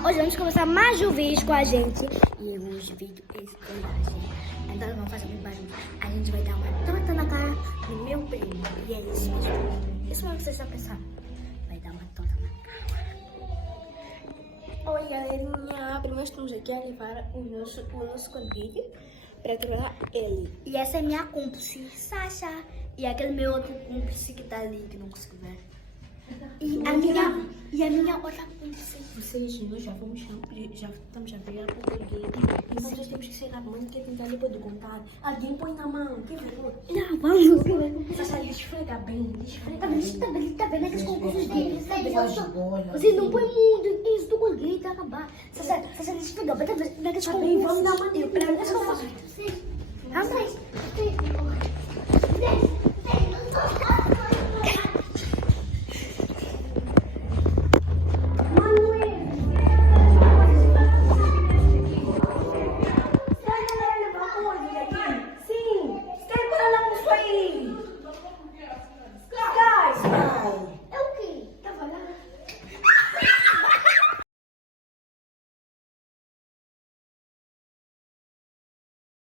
Hoje vamos começar mais um vídeo com a gente. E hoje o vídeo é escondagem. Então vamos fazer muito barulho. A gente vai dar uma torta na cara do meu primo. E é isso mesmo. Isso mesmo que você está pensando. Vai dar uma torta na cara. Oi, galerinha. Primeiro estamos aqui a levar o nosso convite para trollar ele. E essa é minha cúmplice, Sasha. E aquele meu outro cúmplice que tá ali, que não consigo ver. E a minha outra cúmplice. Vocês, nós já estamos a virar para o Colgate. Então nós temos que ser rápido, mas quem tentar ali pode contar. Alguém põe na mão, quem vergonha. Não, vamos. Sasha, esfrega bem, esfrega Tá bem. vendo? Tá vendo aqueles concursos deles? Bola. Você não põe muito isso do Colgate, vai acabar. Você deixa eu pegar, vai tá vendo aqueles concursos? Vamos dar uma Vamos.